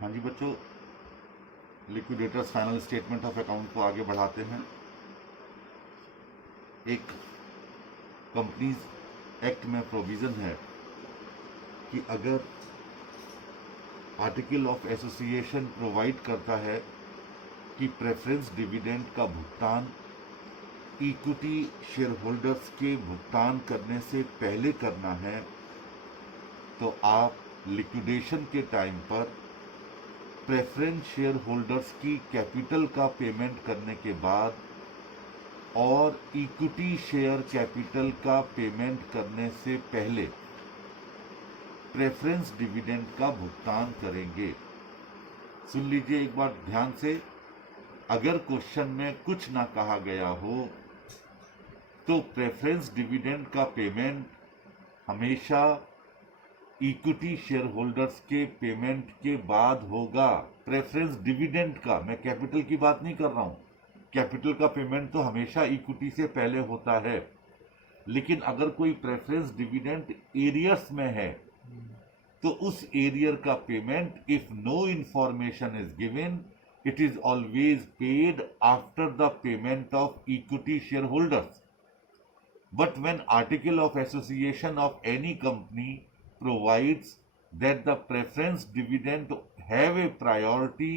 हाँ जी बच्चों, liquidators final statement of account को आगे बढ़ाते हैं। एक कंपनीज एक्ट में प्रोविज़न है कि अगर आर्टिकल ऑफ एसोसिएशन प्रोवाइड करता है कि प्रेफरेंस डिविडेंड का भुगतान इक्विटी शेयर होल्डर्स के भुगतान करने से पहले करना है, तो आप लिक्विडेशन के टाइम पर प्रेफरेंस शेयर होल्डर्स की कैपिटल का पेमेंट करने के बाद और इक्विटी शेयर कैपिटल का पेमेंट करने से पहले प्रेफरेंस डिविडेंड का भुगतान करेंगे। सुन लीजिए एक बार ध्यान से, अगर क्वेश्चन में कुछ ना कहा गया हो तो प्रेफरेंस डिविडेंड का पेमेंट हमेशा इक्विटी शेयर होल्डर्स के पेमेंट के बाद होगा। प्रेफरेंस डिविडेंड का, मैं कैपिटल की बात नहीं कर रहा हूं। कैपिटल का पेमेंट तो हमेशा इक्विटी से पहले होता है, लेकिन अगर कोई प्रेफरेंस डिविडेंड एरियर्स में है तो उस एरियर का payment, if no information is given, it is always paid after the payment of equity share holders. But when article of association of any company provides that the preference dividend have a priority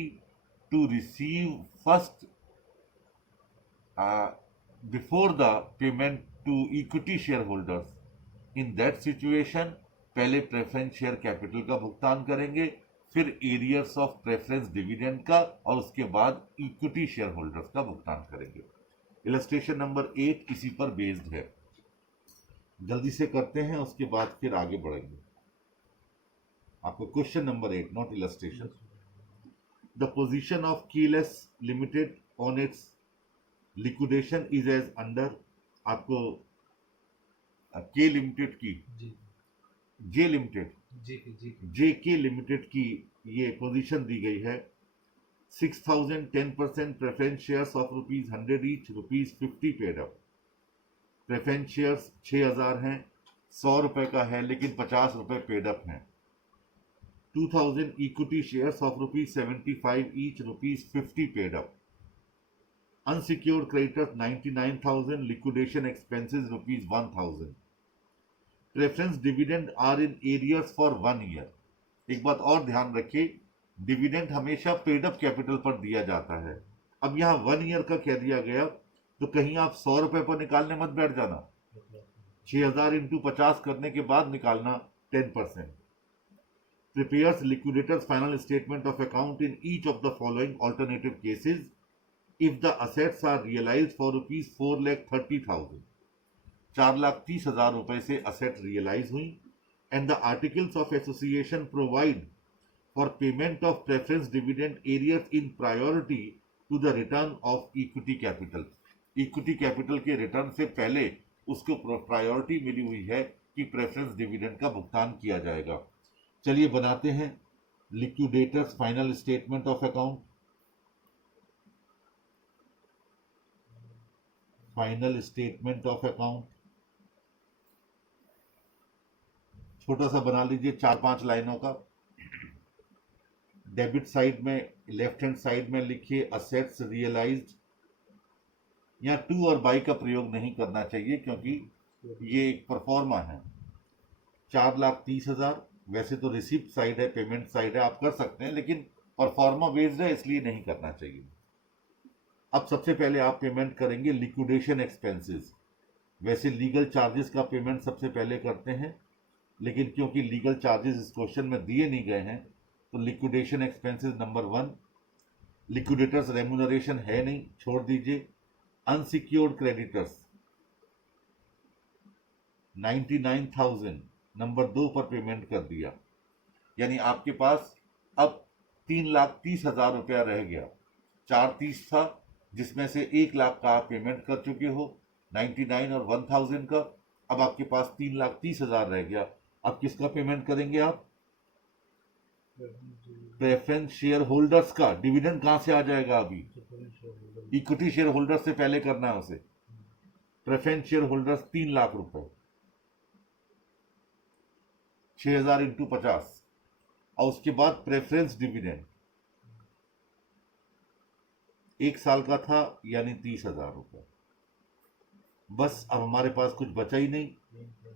to receive first before the payment to equity shareholders, in that situation पहले preference share capital का भुगतान करेंगे, फिर arrears of preference dividend का, और उसके बाद equity share holders का भुगतान करेंगे। इलस्ट्रेशन नंबर 8 इसी पर बेस्ड है। जल्दी से करते हैं, उसके बाद फिर आगे बढ़ेंगे। आपको question number 8, not illustration. The position of keyless limited on its liquidation is as under. आपको के लिमिटेड की, जे लिमिटेड, जे के लिमिटेड की ये पोजीशन दी गई है। 6,000 10% preference shares of ₹100 each, ₹50 paid up. Preference shares 6,000 हैं, 100 रुपए का है, लेकिन 50 रुपए पेड अप हैं। 2,000 equity shares of ₹75 each, ₹50 paid up. Unsecured creditors 99,000, liquidation expenses ₹1,000। Preference dividend are in arrears for 1 year. एक बात और ध्यान रखिए, डिविडेंड हमेशा पेड अप कैपिटल पर दिया जाता है। अब यहाँ 1 ईयर का कह दिया गया, तो कहीं आप 100 रुपए पर निकालने मत बैठ जाना। 6,000 इंटू 50 करने के बाद निकालना 10%। Prepares liquidator's final statement of account in each of the following alternative cases if the assets are realised for ₹4,30,000। 4,30,000 रुपए से असेट रियलाइज हुई, and the articles of association provide for payment of preference dividend arrears in priority to the return of equity capital. Equity capital के return से पहले उसको priority मिली हुई है कि प्रेफरेंस डिविडेंड का भुगतान किया जाएगा। चलिए बनाते हैं liquidators final statement of account. Final statement of account छोटा सा बना लीजिए, 4-5 लाइनों का। डेबिट साइड में लेफ्ट हैंड साइड में लिखिए असेट्स रियलाइज्ड। यहाँ टू और बाई का प्रयोग नहीं करना चाहिए क्योंकि ये एक परफॉर्मा है। 4,30,000 वैसे तो रिसिप्ट साइड है, पेमेंट साइड है, आप कर सकते हैं, लेकिन परफॉर्मा बेस्ड है, इसलिए नहीं करना चाहिए। अब सबसे पहले आप पेमेंट करेंगे लिक्विडेशन एक्सपेंसेस। वैसे लीगल चार्जेस का पेमेंट सबसे पहले करते हैं, लेकिन क्योंकि लीगल चार्जेस इस क्वेश्चन में दिए नहीं गए हैं, तो liquidation expenses number 1। Liquidators remuneration है नहीं, छोड़ दीजिए। अनसिक्योर्ड क्रेडिटर्स 99,000 नंबर 2 पर पेमेंट कर दिया, यानी आपके पास अब 3,30,000 रुपया रह गया। 430 था, जिसमें से 1 लाख का आप पेमेंट कर चुके हो, 99 और 1,000 का। अब आपके पास 3,30,000 रह गया। अब किसका पेमेंट करेंगे आप? प्रेफरेंस शेयर होल्डर्स का। डिविडेंड कहां से आ जाएगा? अभी इक्विटी शेयर होल्डर्स से पहले करना है उसे। प्रेफरेंस शेयर होल्डर्स 3 लाख रुपए, 6,000 इंटू 50। और उसके बाद प्रेफरेंस डिविडेंड 1 साल का था, यानी 30,000 रुपये। बस अब हमारे पास कुछ बचा ही नहीं,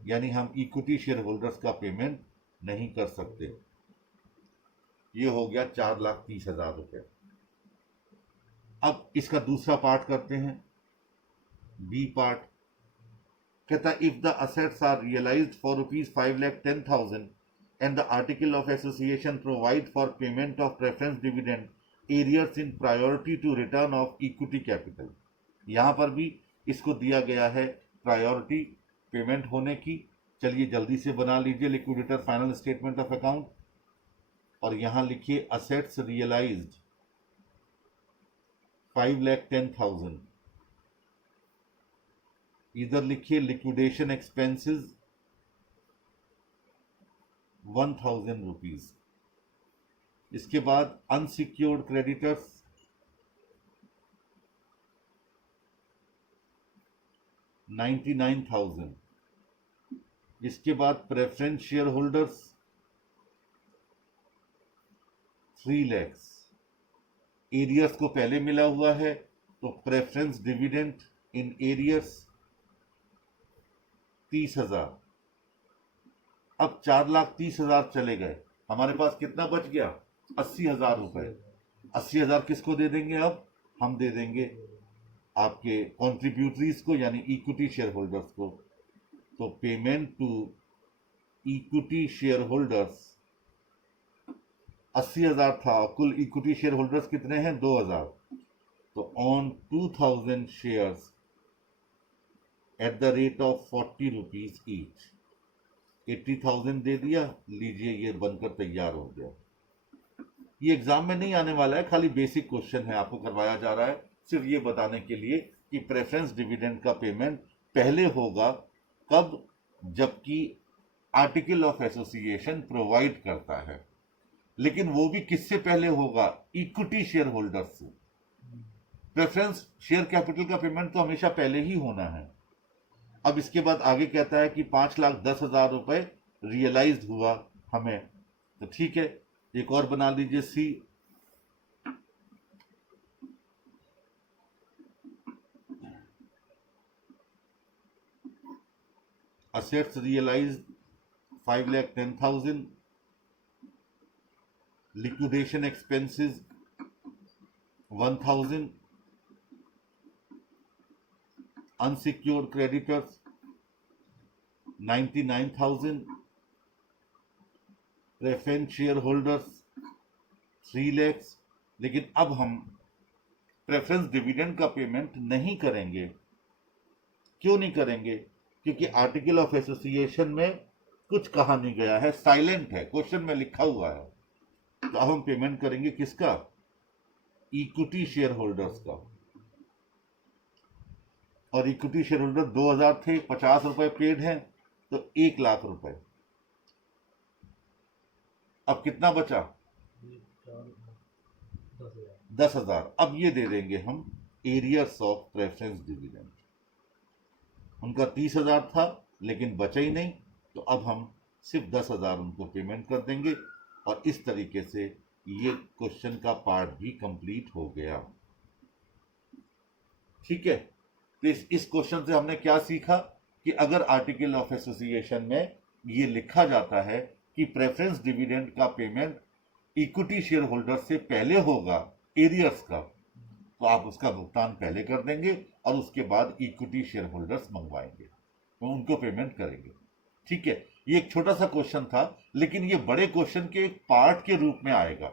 यानी हम इक्विटी शेयर होल्डर्स का पेमेंट नहीं कर सकते। ये हो गया 4,30,000 रुपये। अब इसका दूसरा पार्ट करते हैं, बी पार्ट। कहता है if the assets are realised for ₹5,10,000 and the article of association provide for payment of preference dividend arrears in priority to return of equity capital। यहां पर भी इसको दिया गया है प्रायोरिटी पेमेंट होने की। चलिए जल्दी से बना लीजिए liquidator final statement of account, और यहां लिखिए असेट्स रियलाइज्ड 5,10,000, इधर लिखिए लिक्विडेशन एक्सपेंसेस 1,000 रुपीज। इसके बाद अनसिक्योर्ड क्रेडिटर्स 99,000। इसके बाद preference share holders 3 lakh. Arrears को पहले मिला हुआ है तो प्रेफरेंस डिविडेंड इन एरियर्स 30,000। अब 4,30,000 चले गए, हमारे पास कितना बच गया? 80,000 रुपए। 80,000 किसको दे देंगे? अब हम दे देंगे आपके कॉन्ट्रीब्यूटरीज को, यानी इक्विटी शेयर होल्डर्स को। तो payment to equity share holders 80,000 था, कुल इक्विटी शेयर होल्डर्स कितने हैं? 2,000। तो on 2,000 shares at the rate of 40 rupees each 80,000 दे दिया। लीजिए ये बनकर तैयार हो गया। ये एग्जाम में नहीं आने वाला है, खाली बेसिक क्वेश्चन है, आपको करवाया जा रहा है सिर्फ ये बताने के लिए कि प्रेफरेंस डिविडेंड का पेमेंट पहले होगा कब? जबकि आर्टिकल ऑफ एसोसिएशन प्रोवाइड करता है, लेकिन वो भी किससे पहले होगा? इक्विटी शेयर होल्डर से। प्रेफरेंस शेयर कैपिटल का पेमेंट तो हमेशा पहले ही होना है। अब इसके बाद आगे कहता है कि 5,10,000 रुपए रियलाइज्ड हुआ हमें, तो ठीक है, एक और बना लीजिए C. Assets realised 5,10,000, liquidation expenses 1,000, unsecured creditors 99,000, preference share holders 3 lakh. लेकिन अब हम प्रेफरेंस डिविडेंड का पेमेंट नहीं करेंगे। क्यों नहीं करेंगे? क्योंकि आर्टिकल ऑफ एसोसिएशन में कुछ कहा नहीं गया है, साइलेंट है, क्वेश्चन में लिखा हुआ है। तो अब हम पेमेंट करेंगे किसका? इक्विटी शेयर होल्डर्स का। और इक्विटी शेयर होल्डर 2,000 थे, 50 रुपए पेड हैं, तो 1,00,000 रुपए। अब कितना बचा? 10,000। अब ये दे देंगे हम एरियर्स ऑफ प्रेफरेंस डिविडेंड। उनका 30,000 था लेकिन बचा ही नहीं, तो अब हम सिर्फ 10,000 उनको पेमेंट कर देंगे। और इस तरीके से ये क्वेश्चन का पार्ट भी कंप्लीट हो गया। ठीक है, तो इस क्वेश्चन से हमने क्या सीखा कि अगर आर्टिकल ऑफ एसोसिएशन में ये लिखा जाता है कि प्रेफरेंस डिविडेंड का पेमेंट इक्विटी शेयर होल्डर से पहले होगा एरियर्स का, तो आप उसका भुगतान पहले कर देंगे और उसके बाद इक्विटी शेयर होल्डर्स मंगवाएंगे, तो उनको पेमेंट करेंगे। ठीक है, ये एक छोटा सा क्वेश्चन था, लेकिन ये बड़े क्वेश्चन के एक पार्ट के रूप में आएगा।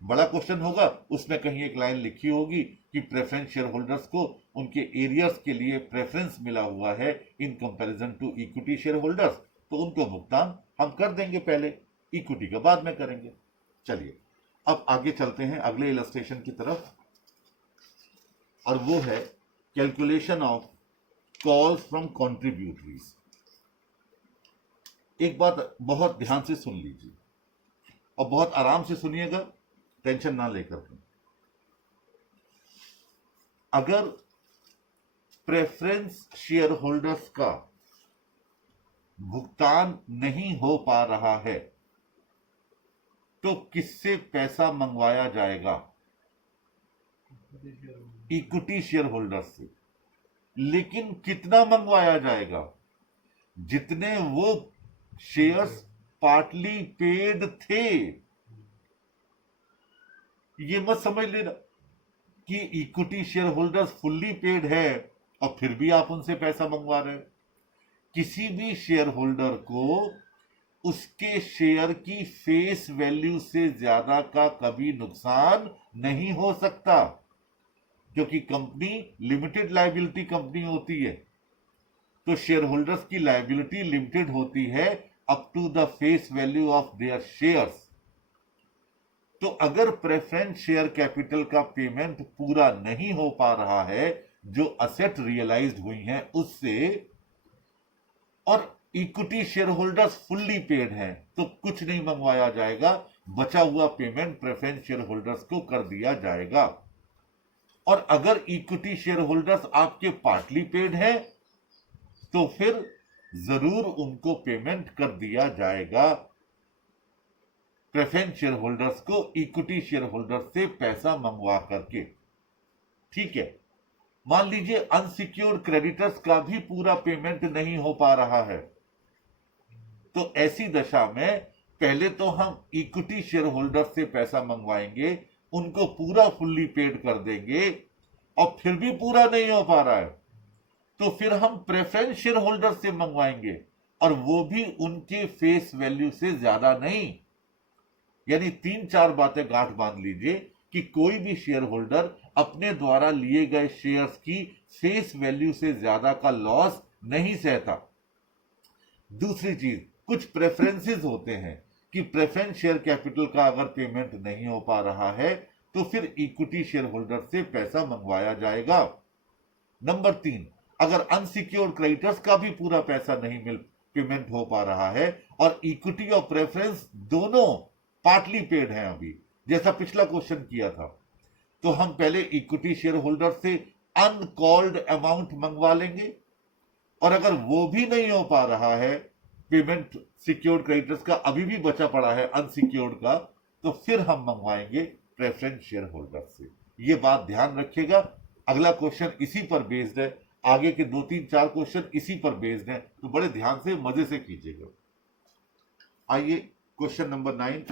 बड़ा क्वेश्चन होगा, उसमें कहीं एक लाइन लिखी होगी कि प्रेफरेंस शेयर होल्डर्स को उनके एरियर्स के लिए प्रेफरेंस मिला हुआ है in comparison to equity share holders, तो उनको भुगतान हम कर देंगे पहले, इक्विटी का बाद में करेंगे। चलिए अब आगे चलते हैं अगले इलस्ट्रेशन की तरफ, और वो है calculation of calls from contributories. एक बात बहुत ध्यान से सुन लीजिए और बहुत आराम से सुनिएगा, टेंशन ना लेकर के। अगर प्रेफरेंस शेयर होल्डर्स का भुगतान नहीं हो पा रहा है तो किससे पैसा मंगवाया जाएगा? इक्विटी शेयर होल्डर से। लेकिन कितना मंगवाया जाएगा? जितने वो शेयर्स पार्टली पेड थे। ये मत समझ लेना कि equity share holders fully paid है और फिर भी आप उनसे पैसा मंगवा रहे हैं। किसी भी शेयर होल्डर को उसके शेयर की फेस वैल्यू से ज्यादा का कभी नुकसान नहीं हो सकता, क्योंकि कंपनी लिमिटेड लायबिलिटी कंपनी होती है। तो शेयर होल्डर्स की लायबिलिटी लिमिटेड होती है up to the face value of their shares. तो अगर प्रेफरेंस शेयर कैपिटल का पेमेंट पूरा नहीं हो पा रहा है जो असेट रियलाइज्ड हुई हैं उससे, और equity share holders fully paid हैं, तो कुछ नहीं मंगवाया जाएगा। बचा हुआ पेमेंट प्रेफरेंस शेयर होल्डर्स को कर दिया जाएगा। और अगर इक्विटी शेयर होल्डर्स आपके पार्टली पेड हैं तो फिर जरूर उनको पेमेंट कर दिया जाएगा। प्रेफरेंस शेयर होल्डर्स को इक्विटी शेयर होल्डर्स से पैसा मंगवा करके। ठीक है, मान लीजिए अनसिक्योर्ड क्रेडिटर्स का भी पूरा पेमेंट नहीं हो पा रहा है, तो ऐसी दशा में पहले तो हम इक्विटी शेयर होल्डर से पैसा मंगवाएंगे, उनको पूरा फुल्ली पेड कर देंगे, और फिर भी पूरा नहीं हो पा रहा है तो फिर हम प्रेफरेंस शेयर होल्डर से मंगवाएंगे, और वो भी उनके फेस वैल्यू से ज्यादा नहीं। यानी 3-4 बातें गांठ बांध लीजिए कि कोई भी शेयर होल्डर अपने द्वारा लिए गए शेयर्स की फेस वैल्यू से ज्यादा का लॉस नहीं सहता। दूसरी चीज, कुछ प्रेफरेंसेस होते हैं कि प्रेफरेंस शेयर कैपिटल का अगर पेमेंट नहीं हो पा रहा है तो फिर इक्विटी शेयर होल्डर से पैसा मंगवाया जाएगा। नंबर 3, अगर अनसिक्योर्ड क्रेडिटर्स का भी पूरा पैसा नहीं पेमेंट हो पा रहा है और इक्विटी और प्रेफरेंस दोनों पार्टली पेड हैं अभी, जैसा पिछला क्वेश्चन किया था, तो हम पहले इक्विटी शेयर होल्डर से अनकॉल्ड अमाउंट मंगवा लेंगे, और अगर वो भी नहीं हो पा रहा है पेमेंट सिक्योर्ड क्रेडिटर्स का अभी भी बचा पड़ा है अनसिक्योर्ड का, तो फिर हम मंगवाएंगे प्रेफरेंस शेयर होल्डर से। ये बात ध्यान रखिएगा। अगला क्वेश्चन इसी पर बेस्ड है, आगे के 2-3-4 क्वेश्चन इसी पर बेस्ड हैं, तो बड़े ध्यान से मजे से कीजिएगा। आइए क्वेश्चन नंबर 9।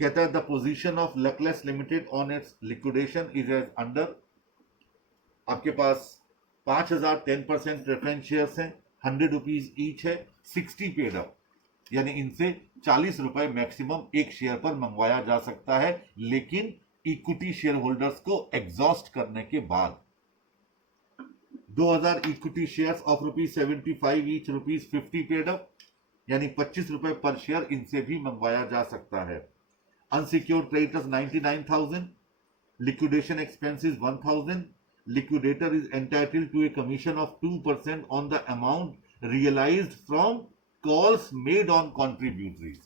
कहता है the position of Luckless Limited on its liquidation is as under. आपके पास 5000 10% प्रेफरेंस शेयर्स हैं, 100 रुपीज ईच है, 60 पेड अप, यानी इनसे 40 रुपए मैक्सिमम एक शेयर पर मंगवाया जा सकता है, लेकिन इक्विटी शेयर होल्डर्स को एग्जॉस्ट करने के बाद। 2000 equity shares of ₹75 each, ₹50 paid up, यानी 25 रुपए पर शेयर इनसे भी मंगवाया जा सकता है। Unsecured creditors 99,000, liquidation expenses 1,000. Liquidator is entitled to a commission of 2% on the amount realized from calls made on contributories.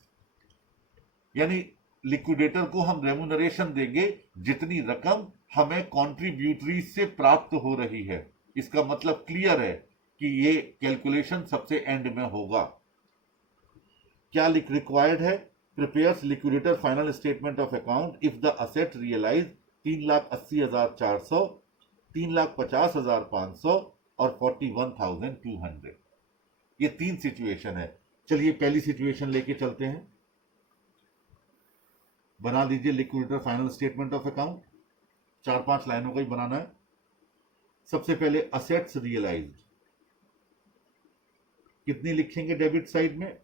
यानी लिक्विडेटर को हम रेम्यूनरेशन देंगे जितनी रकम हमें कॉन्ट्रीब्यूटरी से प्राप्त हो रही है। इसका मतलब क्लियर है कि ये कैलकुलेशन सबसे एंड में होगा। क्या रिक्वायर्ड है? Prepares liquidator final statement of account if the asset realise 3,80,400, 3,50,500 और 41,200। ये 3 सिचुएशन है। चलिए पहली सिचुएशन लेके चलते हैं। बना लीजिए liquidator final statement of account, 4-5 लाइनों का ही बनाना है। सबसे पहले असेट्स रियलाइज्ड कितनी लिखेंगे डेबिट साइड में?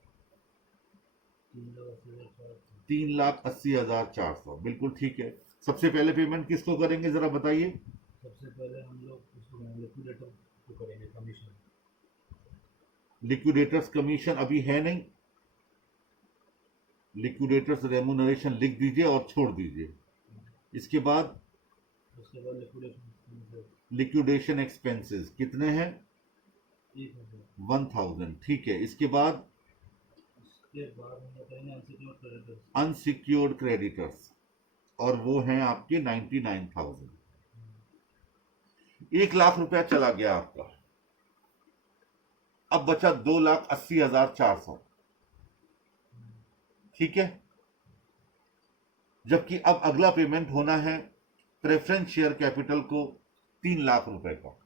3,80,400। बिल्कुल ठीक है। सबसे पहले पेमेंट किसको करेंगे जरा बताइए? सबसे पहले हम लोग लिक्विडेटर को करेंगे कमीशन। लिक्विडेटर्स कमीशन अभी है नहीं, लिक्विडेटर्स रेम्यूनरेशन लिख दीजिए और छोड़ दीजिए। इसके बाद लिक्विडेशन एक्सपेंसेस कितने हैं? 1,000। ठीक है। इसके बाद अनसिक्योर्ड क्रेडिटर्स, और वो हैं आपके 99,000। 1 लाख रुपया चला गया आपका। अब बचा 2,80,400, ठीक है। जबकि अब अगला पेमेंट होना है प्रेफरेंस शेयर कैपिटल को 3 लाख रुपए का।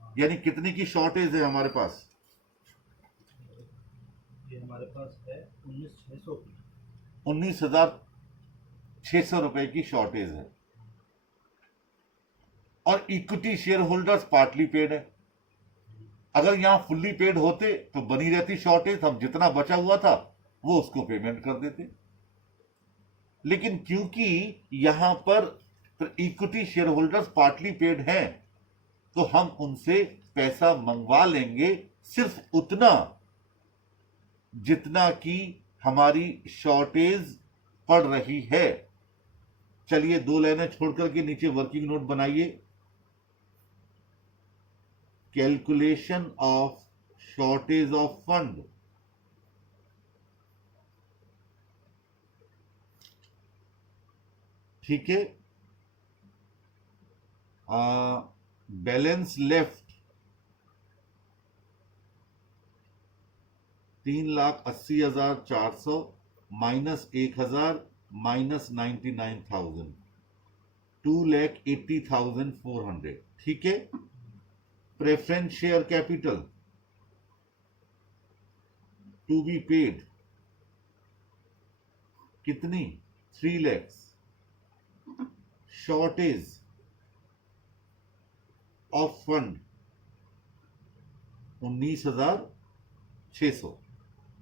यानी कितने की शॉर्टेज है हमारे पास? ये हमारे पास है 19,600 की। 19,600 रुपए की शॉर्टेज है। और equity share holders partly paid है। अगर यहां फुल्ली पेड होते तो बनी रहती शॉर्टेज, हम जितना बचा हुआ था वो उसको पेमेंट कर देते। लेकिन क्योंकि यहां पर equity share holders partly paid हैं, तो हम उनसे पैसा मंगवा लेंगे सिर्फ उतना जितना कि हमारी शॉर्टेज पड़ रही है। चलिए 2 लाइनें छोड़कर के नीचे वर्किंग नोट बनाइए। Calculation of shortage of fund. ठीक है। बैलेंस लेफ्ट 3,80,400 माइनस 1,000 माइनस 99,000, 2,80,400, ठीक है। Preference share capital to be paid कितनी? 3 lakhs। शॉर्टेज ऑफ फंड 19,600,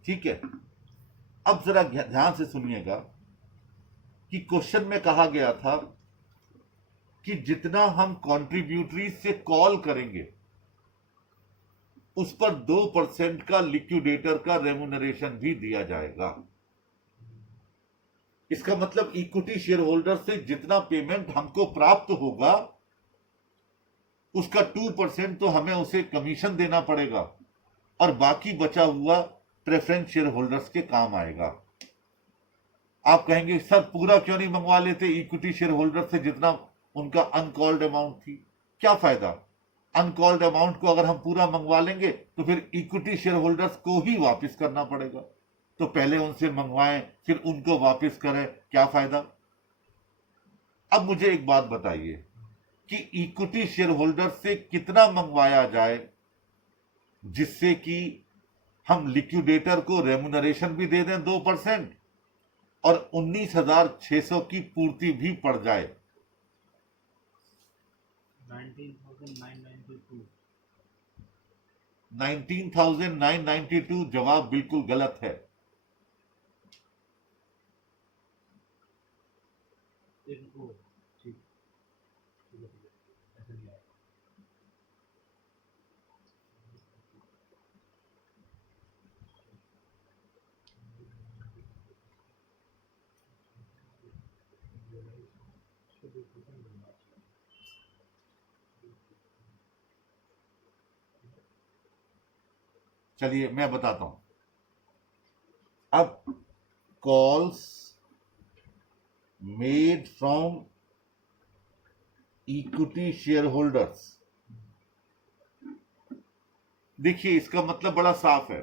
ठीक है। अब जरा ध्यान से सुनिएगा कि क्वेश्चन में कहा गया था कि जितना हम कॉन्ट्रीब्यूटरी से कॉल करेंगे उस पर 2% का लिक्विडेटर का रेम्यूनरेशन भी दिया जाएगा। इसका मतलब इक्विटी शेयर होल्डर से जितना पेमेंट हमको प्राप्त होगा उसका 2% तो हमें उसे कमीशन देना पड़ेगा और बाकी बचा हुआ प्रेफरेंस शेयर होल्डर्स के काम आएगा। आप कहेंगे सर पूरा क्यों नहीं मंगवा लेते इक्विटी शेयर होल्डर से जितना उनका अनकॉल्ड अमाउंट थी? क्या फायदा? अनकॉल्ड अमाउंट को अगर हम पूरा मंगवा लेंगे तो फिर इक्विटी शेयर होल्डर्स को ही वापस करना पड़ेगा। तो पहले उनसे मंगवाएं फिर उनको वापस करें, क्या फायदा? अब मुझे एक बात बताइए कि इक्विटी शेयर होल्डर से कितना मंगवाया जाए जिससे कि हम लिक्विडेटर को रेम्यूनरेशन भी दे दें 2% और 19,600 की पूर्ति भी पड़ जाए। 19,992। 19,992 जवाब बिल्कुल गलत है। ठीक ठीक है, ऐसे नहीं आएगा। चलिए मैं बताता हूं। अब calls made from equity share holders, देखिए इसका मतलब बड़ा साफ है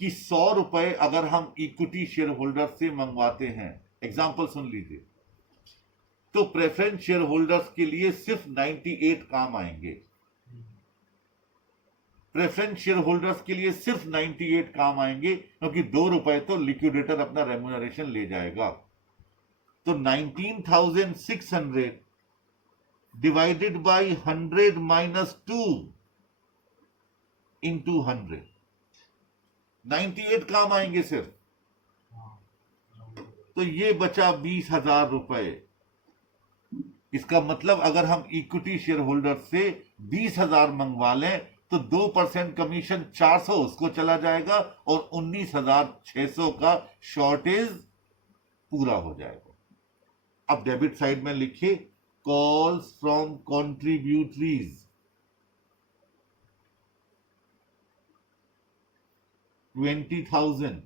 कि 100 रुपए अगर हम इक्विटी शेयर होल्डर से मंगवाते हैं, एग्जाम्पल सुन लीजिए, तो प्रेफरेंस शेयर होल्डर्स के लिए सिर्फ 98 काम आएंगे। प्रेफरेंस शेयर होल्डर्स के लिए सिर्फ 98 काम आएंगे क्योंकि 2 रुपए तो लिक्विडेटर अपना रेम्यूनरेशन ले जाएगा। तो 19,600 डिवाइडेड बाई 100 माइनस 2 इंटू 100, 98 काम आएंगे सिर्फ। तो ये बचा 20,000 रुपए। इसका मतलब अगर हम इक्विटी शेयर होल्डर से 20,000 मंगवा लें तो 2% कमीशन 400 उसको चला जाएगा और 19,600 का शॉर्टेज पूरा हो जाएगा। अब डेबिट साइड में लिखिए कॉल्स फ्रॉम कॉन्ट्रीब्यूटरीज 20,000,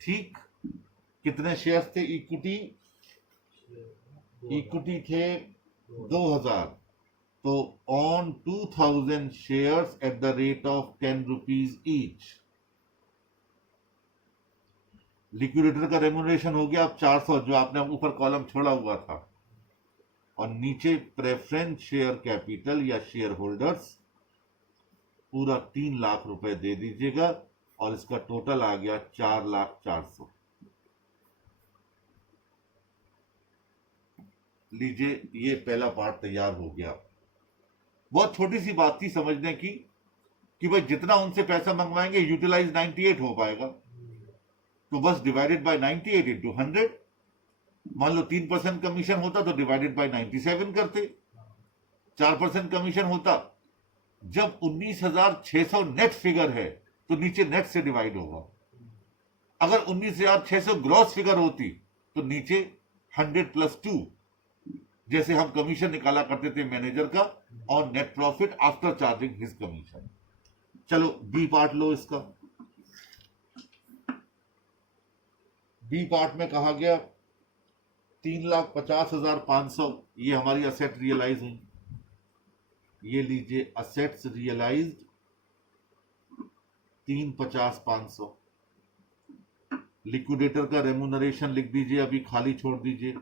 ठीक। कितने शेयर्स थे इक्विटी? इक्विटी थे 2,000, तो on 2000 shares at the rate of 10 rupees each, liquidator का रेम्यूनरेशन हो गया अब 400, जो आपने ऊपर कॉलम छोड़ा हुआ था, और नीचे प्रेफरेंस शेयर कैपिटल या शेयर होल्डर्स पूरा 3 लाख रुपए दे दीजिएगा, और इसका टोटल आ गया 4,04,000। लीजिए, ये पहला पार्ट तैयार हो गया। बहुत छोटी सी बात थी समझने की कि भाई जितना उनसे पैसा मंगवाएंगे यूटिलाइज 98 हो पाएगा, तो बस डिवाइडेड बाय 98 इंटू 100। मान लो 3% कमीशन होता तो डिवाइडेड बाय 97 करते, 4% कमीशन होता। जब 19,600 नेट फिगर है तो नीचे नेट से डिवाइड होगा। अगर 19,600 ग्रॉस फिगर होती तो नीचे 100 प्लस 2, जैसे हम कमीशन निकाला करते थे मैनेजर का, और net profit after charging his commission. चलो बी पार्ट लो इसका। बी पार्ट में कहा गया 3,50,500 ये हमारी असेट रियलाइज हुई। ये लीजिए असेट्स रियलाइज्ड 3,50,500। लिक्विडेटर का रेम्यूनरेशन लिख दीजिए, अभी खाली छोड़ दीजिए।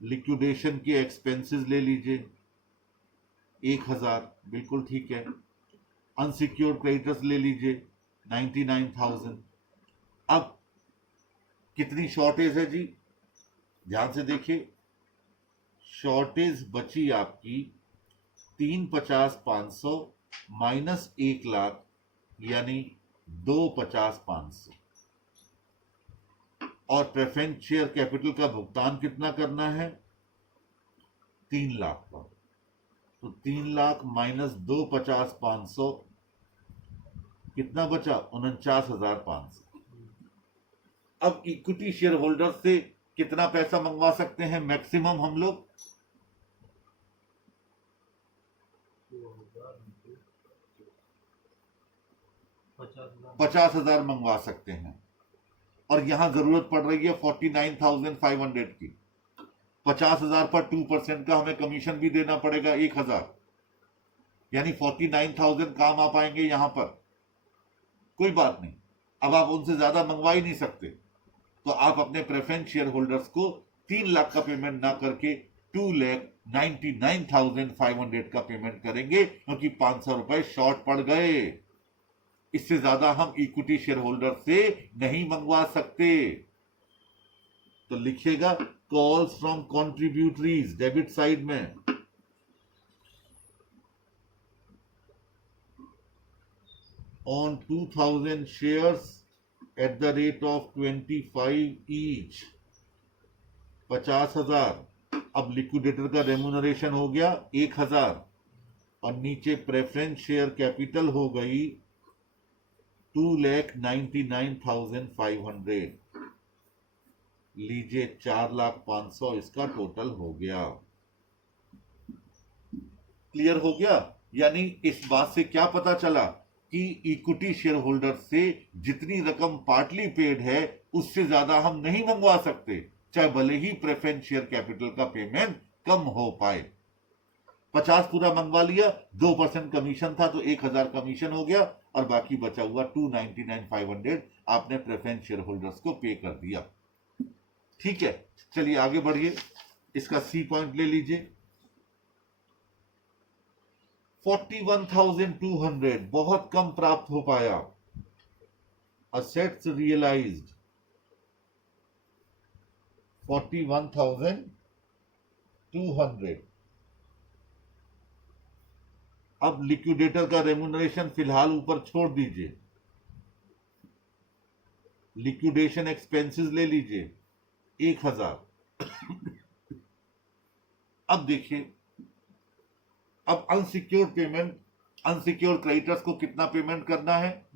लिक्विडेशन के एक्सपेंसेस ले लीजिए 1,000, बिल्कुल ठीक है। अनसिक्योर्ड क्रेडिटर्स ले लीजिए 99,000। अब कितनी शॉर्टेज है जी, ध्यान से देखिए। शॉर्टेज बची आपकी 3,50,500 माइनस 1,00,000 यानी 2,50,500। और प्रेफरेंस शेयर कैपिटल का भुगतान कितना करना है, 3 लाख का। तो 3 लाख माइनस 2,50,500 कितना बचा, 49,500। अब इक्विटी शेयर होल्डर से कितना पैसा मंगवा सकते हैं मैक्सिमम हम लोग, 50,000 मंगवा सकते हैं। और यहां जरूरत पड़ रही है 49,500 की। 50,000 पर 2% का हमें कमीशन भी देना पड़ेगा 1,000, यानी 49,000 काम आ पाएंगे यहां पर। कोई बात नहीं, अब आप उनसे ज्यादा मंगवा ही नहीं सकते, तो आप अपने प्रेफरेंस शेयर होल्डर्स को 3 लाख का पेमेंट ना करके 2,99,500 का पेमेंट करेंगे, क्योंकि 500 रुपए शॉर्ट पड़ गए। इससे ज्यादा हम इक्विटी शेयर होल्डर से नहीं मंगवा सकते। तो लिखिएगा calls from contributories debit side में। On 2,000 shares at the rate of 25 each, 50,000। अब लिक्विडेटर का रेम्यूनरेशन हो गया 1,000, और नीचे प्रेफरेंस शेयर कैपिटल हो गई 2,99,500। लीजिए 4,05,000 इसका टोटल हो गया। क्लियर हो गया? यानी इस बात से क्या पता चला कि इक्विटी शेयर होल्डर से जितनी रकम पार्टली पेड है उससे ज्यादा हम नहीं मंगवा सकते, चाहे भले ही प्रेफरेंस शेयर कैपिटल का पेमेंट कम हो पाए। 50 पूरा मंगवा लिया, 2% कमीशन था तो 1,000 कमीशन हो गया, और बाकी बचा हुआ 299,500 आपने प्रेफरेंस शेयर होल्डर्स को पे कर दिया। ठीक है, चलिए आगे बढ़िए। इसका सी पॉइंट ले लीजिए। 41,200 बहुत कम प्राप्त हो पाया। Assets realised 41,200। अब लिक्विडेटर का रेम्यूनरेशन फिलहाल ऊपर छोड़ दीजिए। लिक्विडेशन एक्सपेंसेस ले लीजिए 1,000। अब देखिए, अब अनसिक्योर्ड पेमेंट, अनसिक्योर्ड क्रेडिटर्स को कितना पेमेंट करना है,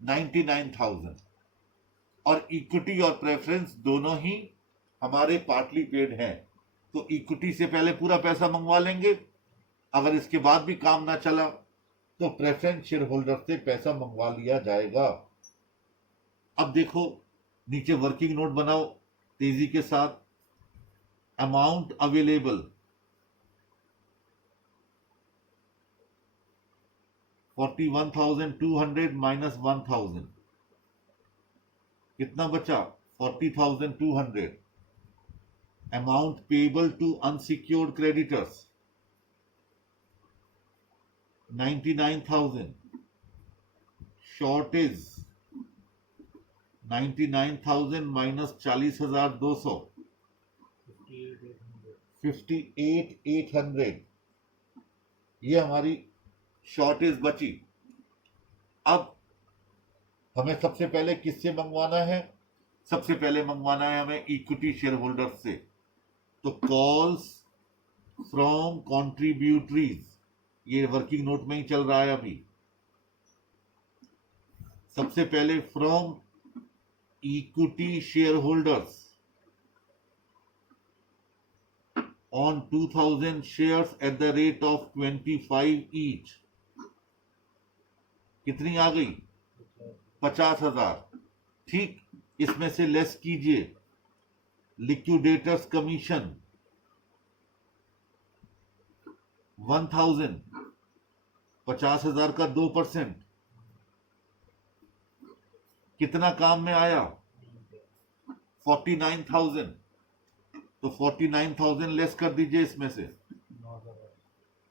99,000। और इक्विटी और प्रेफरेंस दोनों ही हमारे पार्टली पेड हैं, तो इक्विटी से पहले पूरा पैसा मंगवा लेंगे। अगर इसके बाद भी काम ना चला तो प्रेफरेंस शेयर होल्डर से पैसा मंगवा लिया जाएगा। अब देखो नीचे वर्किंग नोट बनाओ तेजी के साथ। अमाउंट अवेलेबल 41,200 माइनस 1,000 कितना बचा? 40,200. Amount payable to unsecured creditors 99,000. Shortage 99,000 minus 40,200 58,800. ये हमारी शॉर्टेज बची. अब हमें सबसे पहले किससे मंगवाना है? सबसे पहले मंगवाना है हमें इक्विटी शेयर होल्डर से. तो कॉल्स फ्रॉम कॉन्ट्रीब्यूटरीज, ये वर्किंग नोट में ही चल रहा है अभी. सबसे पहले from equity share holders on 2,000 shares at the rate of 25 each. कितनी आ गई? 50,000. ठीक, इसमें से लेस कीजिए लिक्विडेटर्स कमीशन 1,000. 50,000 का 2%. कितना काम में आया? 49,000. तो 49,000 लेस कर दीजिए इसमें से.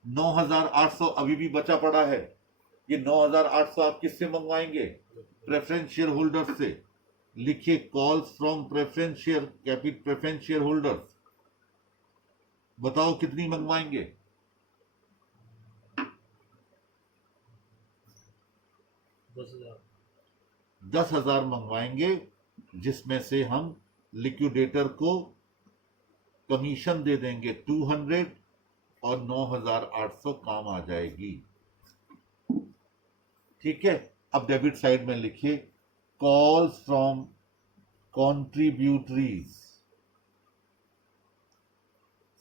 9,800 अभी भी बचा पड़ा है. ये 9,800 आप किससे मंगवाएंगे? प्रेफरेंस शेयर होल्डर से. लिखिए calls from preference share holders. बताओ कितनी मंगवाएंगे? 10,000 मंगवाएंगे, जिसमें से हम लिक्विडेटर को कमीशन दे देंगे 200 और 9,800 काम आ जाएगी. ठीक है. अब डेबिट साइड में लिखिए कॉल्स फ्रॉम कॉन्ट्रीब्यूटरीज.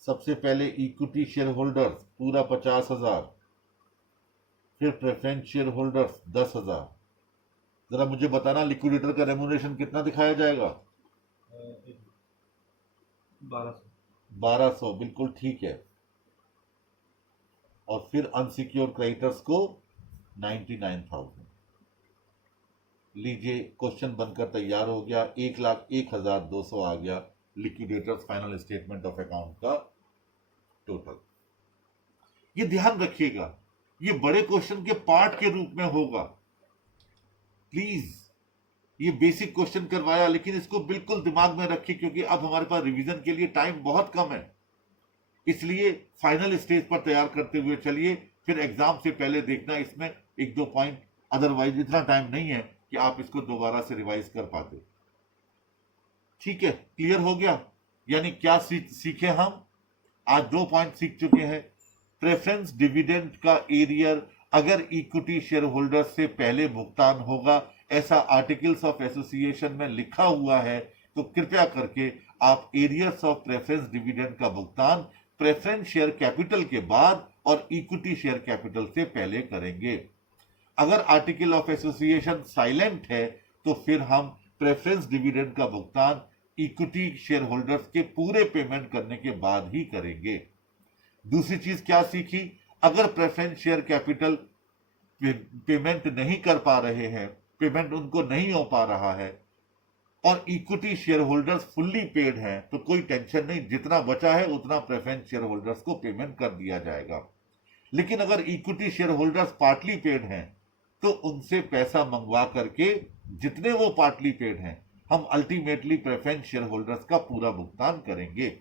सबसे पहले इक्विटी शेयर होल्डर्स पूरा 50,000, फिर प्रेफरेंस शेयर होल्डर्स 10,000. जरा मुझे बताना लिक्विडेटर का रेम्यूनरेशन कितना दिखाया जाएगा? 1200. बिल्कुल ठीक है. और फिर अनसिक्योर्ड क्रेडिटर्स को 99,000. लीजिए क्वेश्चन बनकर तैयार हो गया. 1,01,200 आ गया liquidators final statement of account का टोटल. ये ध्यान रखिएगा, ये बड़े क्वेश्चन के पार्ट के रूप में होगा. प्लीज, ये बेसिक क्वेश्चन करवाया, लेकिन इसको बिल्कुल दिमाग में रखिए, क्योंकि अब हमारे पास रिवीजन के लिए टाइम बहुत कम है. इसलिए फाइनल स्टेज पर तैयार करते हुए चलिए, फिर एग्जाम से पहले देखना इसमें 1-2 पॉइंट. अदरवाइज इतना टाइम नहीं है कि आप इसको दोबारा से रिवाइज कर पाते. ठीक है, क्लियर हो गया? यानी क्या सीखे हम? आज 2 पॉइंट सीख चुके हैं. प्रेफरेंस डिविडेंड का एरियर अगर इक्विटी शेयर होल्डर से पहले भुगतान होगा, ऐसा आर्टिकल्स ऑफ एसोसिएशन में लिखा हुआ है, तो कृपया करके आप एरियर्स ऑफ प्रेफरेंस डिविडेंड का भुगतान प्रेफरेंस शेयर कैपिटल के बाद और इक्विटी शेयर कैपिटल से पहले करेंगे. अगर आर्टिकल ऑफ एसोसिएशन साइलेंट है, तो फिर हम प्रेफरेंस डिविडेंड का भुगतान इक्विटी शेयर होल्डर्स के पूरे पेमेंट करने के बाद ही करेंगे. दूसरी चीज क्या सीखी? अगर प्रेफरेंस शेयर कैपिटल पेमेंट नहीं कर पा रहे हैं, पेमेंट उनको नहीं हो पा रहा है, और equity share holders fully paid हैं, तो कोई टेंशन नहीं, जितना बचा है उतना प्रेफरेंस शेयर होल्डर्स को पेमेंट कर दिया जाएगा. लेकिन अगर equity share holders partly paid हैं, तो उनसे पैसा मंगवा करके जितने वो पार्टली पेड हैं, हम अल्टीमेटली प्रेफरेंस शेयर होल्डर्स का पूरा भुगतान करेंगे.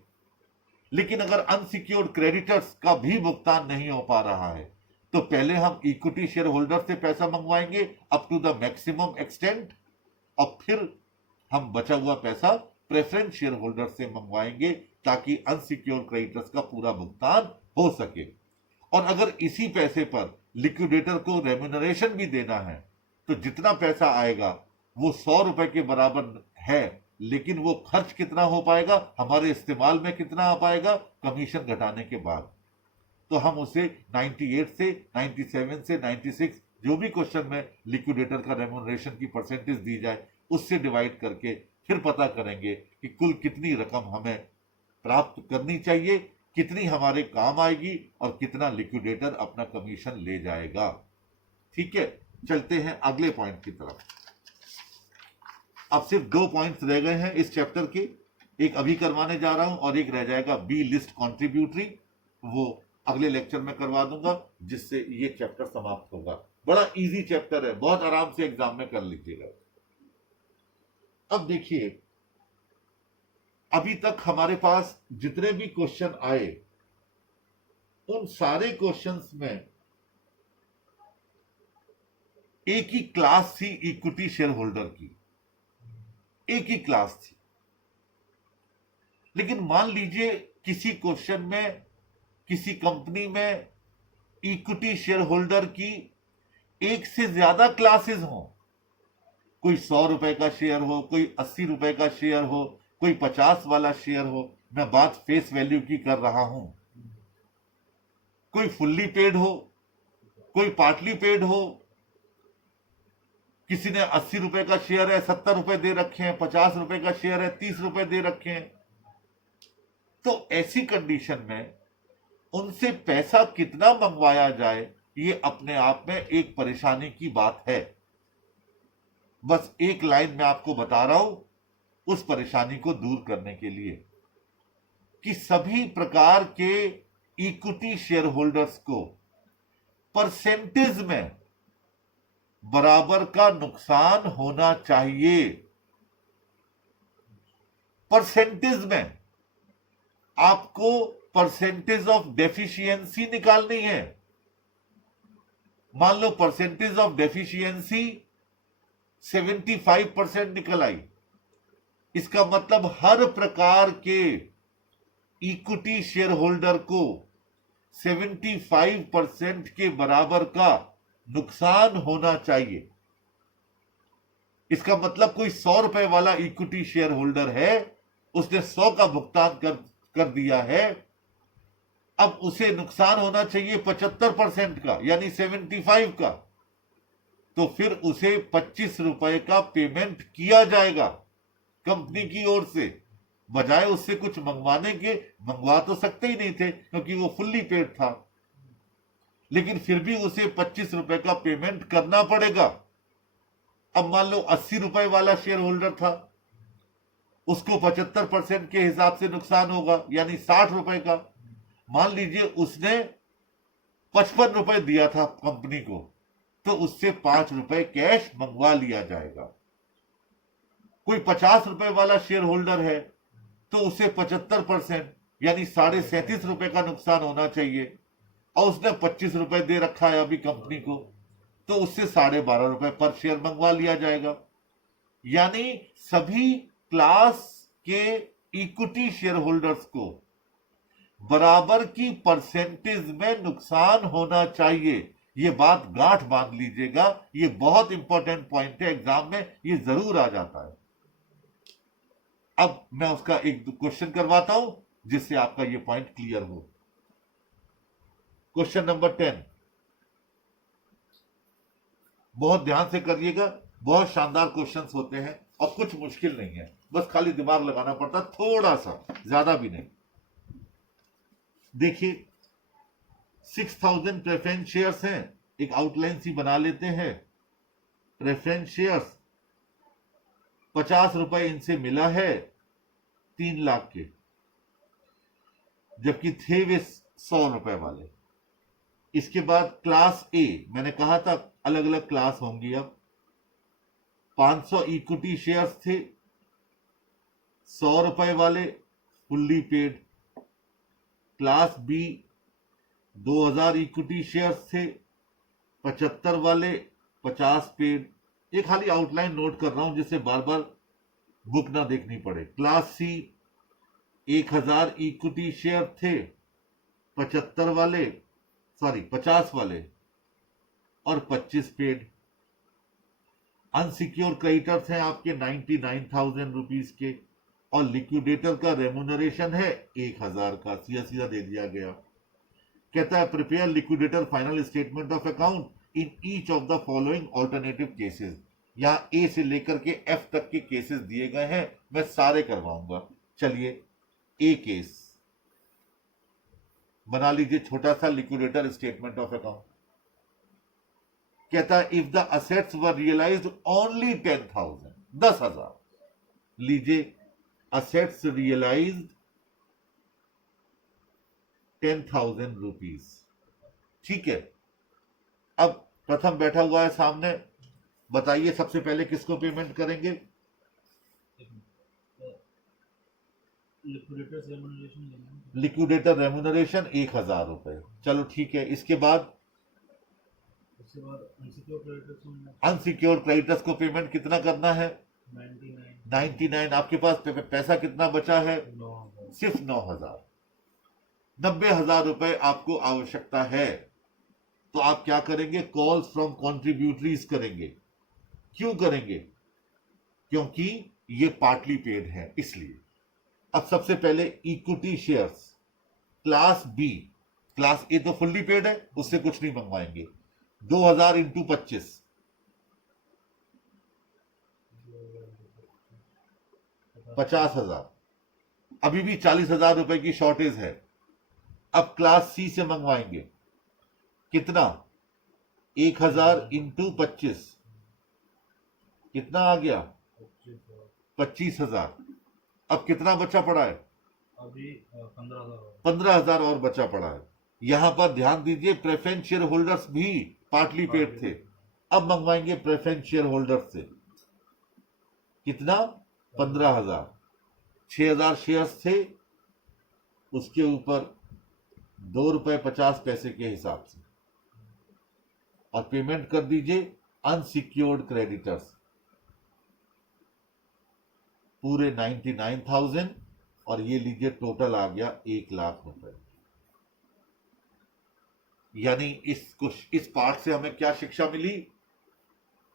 लेकिन अगर अनसिक्योर्ड क्रेडिटर्स का भी भुगतान नहीं हो पा रहा है, तो पहले हम इक्विटी शेयर होल्डर से पैसा मंगवाएंगे up to the maximum extent, और फिर हम बचा हुआ पैसा प्रेफरेंस शेयर होल्डर से मंगवाएंगे, ताकि अनसिक्योर्ड क्रेडिटर्स का पूरा भुगतान हो सके. और अगर इसी पैसे पर लिक्विडेटर को रेम्यूनरेशन भी देना है, तो जितना पैसा आएगा वो 100 रुपए के बराबर है, लेकिन वो खर्च कितना हो पाएगा, हमारे इस्तेमाल में कितना आ पाएगा कमीशन घटाने के बाद, तो हम उसे 98 से 97 से 96 जो भी क्वेश्चन में लिक्विडेटर का रेम्यूनरेशन की परसेंटेज दी जाए उससे डिवाइड करके फिर पता करेंगे कि कुल कितनी रकम हमें प्राप्त करनी चाहिए, कितनी हमारे काम आएगी और कितना लिक्विडेटर अपना कमीशन ले जाएगा. ठीक है, चलते हैं अगले पॉइंट की तरफ। अब सिर्फ 2 पॉइंट्स रह गए हैं इस चैप्टर के, एक अभी करवाने जा रहा हूं और एक रह जाएगा बी लिस्ट कॉन्ट्रीब्यूटरी, वो अगले लेक्चर में करवा दूंगा, जिससे ये चैप्टर समाप्त होगा। बड़ा इजी चैप्टर है, बहुत आराम से एग्जाम में कर लीजिएगा। अब देखिए, अभी तक हमारे पास जितने भी क्वेश्चन आए, उन सारे क्वेश्चंस में एक ही क्लास थी इक्विटी शेयर होल्डर की, एक ही क्लास थी। लेकिन मान लीजिए किसी क्वेश्चन में किसी कंपनी में इक्विटी शेयर होल्डर की एक से ज्यादा क्लासेस हो, कोई 100 रुपए का शेयर हो, कोई 80 रुपए का शेयर हो, कोई 50 वाला शेयर हो, मैं बात फेस वैल्यू की कर रहा हूं, कोई फुल्ली पेड हो, कोई पार्टली पेड हो, किसी ने 80 रुपए का शेयर है 70 रुपए दे रखे हैं, 50 रुपए का शेयर है 30 रुपए दे रखे हैं, तो ऐसी कंडीशन में उनसे पैसा कितना मंगवाया जाए, ये अपने आप में एक परेशानी की बात है। बस एक लाइन में आपको बता रहा हूं उस परेशानी को दूर करने के लिए, कि सभी प्रकार के इक्विटी शेयर होल्डर्स को परसेंटेज में बराबर का नुकसान होना चाहिए। परसेंटेज में आपको परसेंटेज ऑफ डेफिशिएंसी निकालनी है। मान लो परसेंटेज ऑफ डेफिशिएंसी 75% निकल आई, इसका मतलब हर प्रकार के इक्विटी शेयर होल्डर को 75% के बराबर का नुकसान होना चाहिए। इसका मतलब कोई 100 रुपए वाला इक्विटी शेयर होल्डर है, उसने 100 का भुगतान कर दिया है, अब उसे नुकसान होना चाहिए 75% का, यानी 75 का, तो फिर उसे 25 रुपए का पेमेंट किया जाएगा कंपनी की ओर से, बजाय उससे कुछ मंगवाने के। मंगवा तो सकते ही नहीं थे क्योंकि वो फुल्ली पेड था, लेकिन फिर भी उसे 25 रुपए का पेमेंट करना पड़ेगा। अब मान लो 80 रुपए वाला शेयर होल्डर था, उसको 75% के हिसाब से नुकसान होगा, यानी 60 रुपए का। मान लीजिए उसने 55 रुपए दिया था कंपनी को, तो उससे 5 रुपए कैश मंगवा लिया जाएगा। कोई 50 रुपए वाला शेयर होल्डर है, तो उसे 75% यानी 37.5 रुपए का नुकसान होना चाहिए, और उसने 25 रुपए दे रखा है अभी कंपनी को, तो उससे 12.5 रुपए पर शेयर मंगवा लिया जाएगा। यानी सभी क्लास के इक्विटी शेयर होल्डर्स को बराबर की परसेंटेज में नुकसान होना चाहिए। ये बात गांठ बांध लीजिएगा, ये बहुत इंपॉर्टेंट पॉइंट है, एग्जाम में ये जरूर आ जाता है। अब मैं उसका एक क्वेश्चन करवाता हूं जिससे आपका ये पॉइंट क्लियर हो। क्वेश्चन नंबर 10, बहुत ध्यान से करिएगा, बहुत शानदार क्वेश्चंस होते हैं और कुछ मुश्किल नहीं है, बस खाली दिमाग लगाना पड़ता, थोड़ा सा, ज्यादा भी नहीं। देखिए 6000 प्रेफरेंस शेयर्स हैं, एक आउटलाइन सी बना लेते हैं। प्रेफरेंस शेयर्स 50 रुपए इनसे मिला है 3 लाख के, जबकि थे वे 100 रुपए वाले। इसके बाद क्लास ए, मैंने कहा था अलग अलग क्लास होंगी। अब 500 इक्विटी शेयर्स थे, 100 रुपए वाले fully paid. Class B 2000 equity shares थे, 75 वाले 50 पेड। ये खाली आउटलाइन नोट कर रहा हूं जिससे बार बार बुक ना देखनी पड़े। क्लास सी 1000 इक्विटी शेयर थे, 50 वाले और 25 पेड। अनसिक्योर क्रेडिटर्स हैं आपके 99,000 रुपीज के, और लिक्विडेटर का रेम्यूनरेशन है 1000 का, सीधा सीधा दे दिया गया। कहता है prepare liquidator final statement of account in each of the following alternative cases. यहां ए से लेकर के एफ तक के केसेस दिए गए हैं, मैं सारे करवाऊंगा। चलिए ए केस बना लीजिए, छोटा सा लिक्विडेटर स्टेटमेंट ऑफ अकाउंट। कहता है if the assets were realised only 10,000, 10,000 लीजिए, असेट्स रियलाइज्ड 10,000 रुपीज, ठीक है। अब प्रथम बैठा हुआ है सामने, बताइए सबसे पहले किसको पेमेंट करेंगे? लिक्विडेटर्स रेम्यूनरेशन लेना है। लिक्विडेटर रेम्यूनरेशन 1,000 रुपए, चलो ठीक है। इसके बाद उसके बाद अनसिक्योर्ड क्रेडिटर्स होंगे अनसिक्योर्ड क्रेडिटर्स को पेमेंट कितना करना है? 99। आपके पास पैसा कितना बचा है? 9,000। सिर्फ 9,000। 90,000 रुपए आपको आवश्यकता है, तो आप क्या करेंगे? कॉल्स फ्रॉम कॉन्ट्रीब्यूटरीज करेंगे। क्यों करेंगे? क्योंकि ये पार्टली पेड है, इसलिए। अब सबसे पहले equity shares class B, class A तो फुल्ली पेड है, उससे कुछ नहीं मंगवाएंगे। 2,000 इंटू 25, 50,000। अभी भी 40,000 रुपए की शॉर्टेज है। अब क्लास सी से मंगवाएंगे, कितना? 1,000 इंटू 25, कितना आ गया? 25,000। अब कितना बचा पड़ा है? अभी 15,000। 15,000 और बचा पड़ा है। यहां पर ध्यान दीजिए, प्रेफरेंस शेयर होल्डर्स भी पार्टली पेड थे। अब मंगवाएंगे प्रेफरेंस शेयर होल्डर्स से, कितना? 15,000। 6,000 शेयर्स थे, उसके ऊपर ₹2.50 के हिसाब से, और पेमेंट कर दीजिए अनसिक्योर्ड क्रेडिटर्स पूरे 99,000, और ये लीजिए टोटल आ गया 1,00,000 रुपए। यानी इस पार्ट से हमें क्या शिक्षा मिली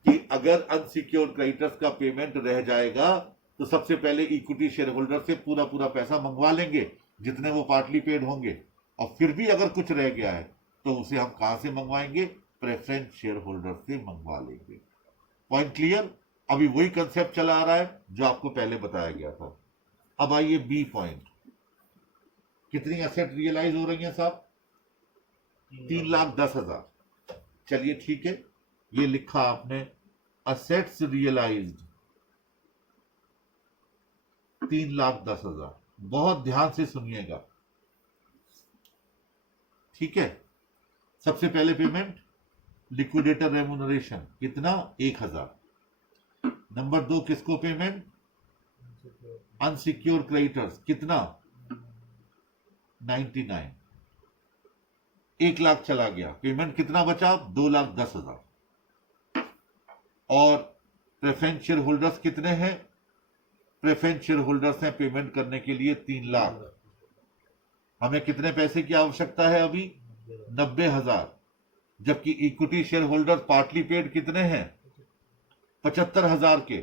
कि अगर अनसिक्योर्ड क्रेडिटर्स का पेमेंट रह जाएगा तो सबसे पहले इक्विटी शेयर होल्डर से पूरा पूरा पैसा मंगवा लेंगे, जितने वो पार्टली पेड होंगे, और फिर भी अगर कुछ रह गया है तो उसे हम कहां से मंगवाएंगे? प्रेफरेंस शेयर होल्डर से मंगवा लेंगे। Point clear? अभी वही कंसेप्ट चला आ रहा है जो आपको पहले बताया गया था। अब आइए बी पॉइंट, कितनी एसेट रियलाइज हो रही है साहब? 3,10,000। चलिए ठीक है, ये लिखा आपने, असेट्स रियलाइज्ड 3,10,000। बहुत ध्यान से सुनिएगा, ठीक है। सबसे पहले पेमेंट लिक्विडेटर रेम्यूनरेशन, कितना? 1,000। नंबर 2 किसको पेमेंट? अनसिक्योर क्रेडिटर्स, कितना? 99। 1,00,000 चला गया, पेमेंट कितना बचा? 2,10,000। और प्रेफरेंस शेयर होल्डर्स कितने हैं? प्रेफरेंस शेयर होल्डर्स हैं पेमेंट करने के लिए 3,00,000। हमें कितने पैसे की आवश्यकता है अभी? 90,000। जबकि equity share holder partly paid कितने हैं? 75,000 के।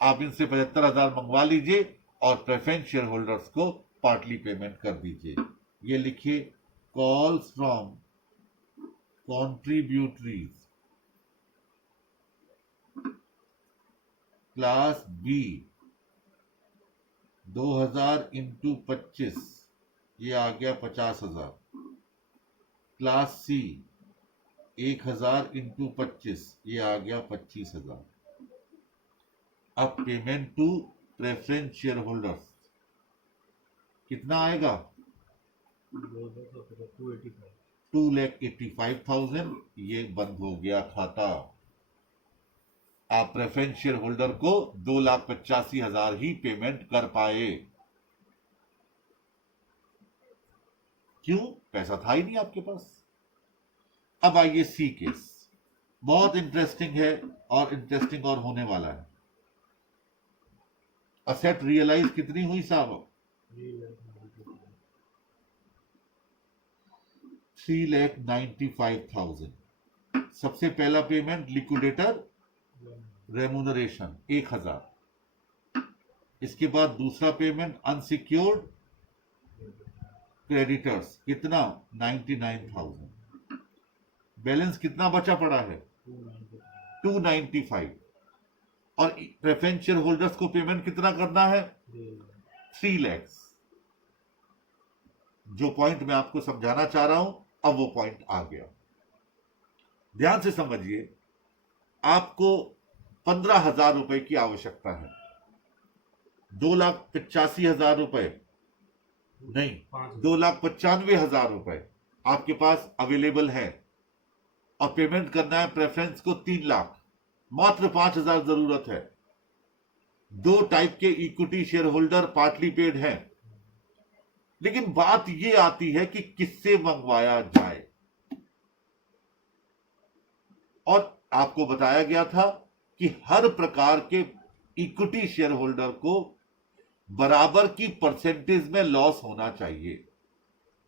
आप इनसे 75,000 मंगवा लीजिए और प्रेफरेंस शेयर होल्डर्स को पार्टली पेमेंट कर दीजिए। ये लिखिए, calls from contributories class B 2,000 into 25, ये आ गया 50,000। क्लास सी 1,000 इंटू 25, ये आ गया 25,000। अब payment to preference share holders कितना आएगा? 2,85,000। ये बंद हो गया खाता। आप प्रेफरेंस शेयर होल्डर को 2,85,000 ही पेमेंट कर पाए। क्यों? पैसा था ही नहीं आपके पास। अब आइए सी केस, बहुत इंटरेस्टिंग है, और इंटरेस्टिंग और होने वाला है। असेट रियलाइज कितनी हुई साहब? 3,95,000। सबसे पहला पेमेंट लिक्विडेटर रेम्यूनरेशन 1,000। इसके बाद दूसरा पेमेंट अनसिक्योर्ड क्रेडिटर्स, कितना? 99,000। बैलेंस कितना बचा पड़ा है? 295। और प्रेफरेंस शेयर होल्डर्स को पेमेंट कितना करना है? 3 लाख। जो पॉइंट मैं आपको समझाना चाह रहा हूं, अब वो पॉइंट आ गया। ध्यान से समझिए, आपको 15,000 रुपए की आवश्यकता है, 2,85,000 रुपए नहीं, 2,95,000 रुपए आपके पास अवेलेबल है और पेमेंट करना है प्रेफरेंस को 3 लाख, मात्र 5,000 जरूरत है। दो टाइप के equity share holder partly paid हैं, लेकिन बात यह आती है कि किससे मंगवाया जाए। और आपको बताया गया था कि हर प्रकार के इक्विटी शेयर होल्डर को बराबर की परसेंटेज में लॉस होना चाहिए,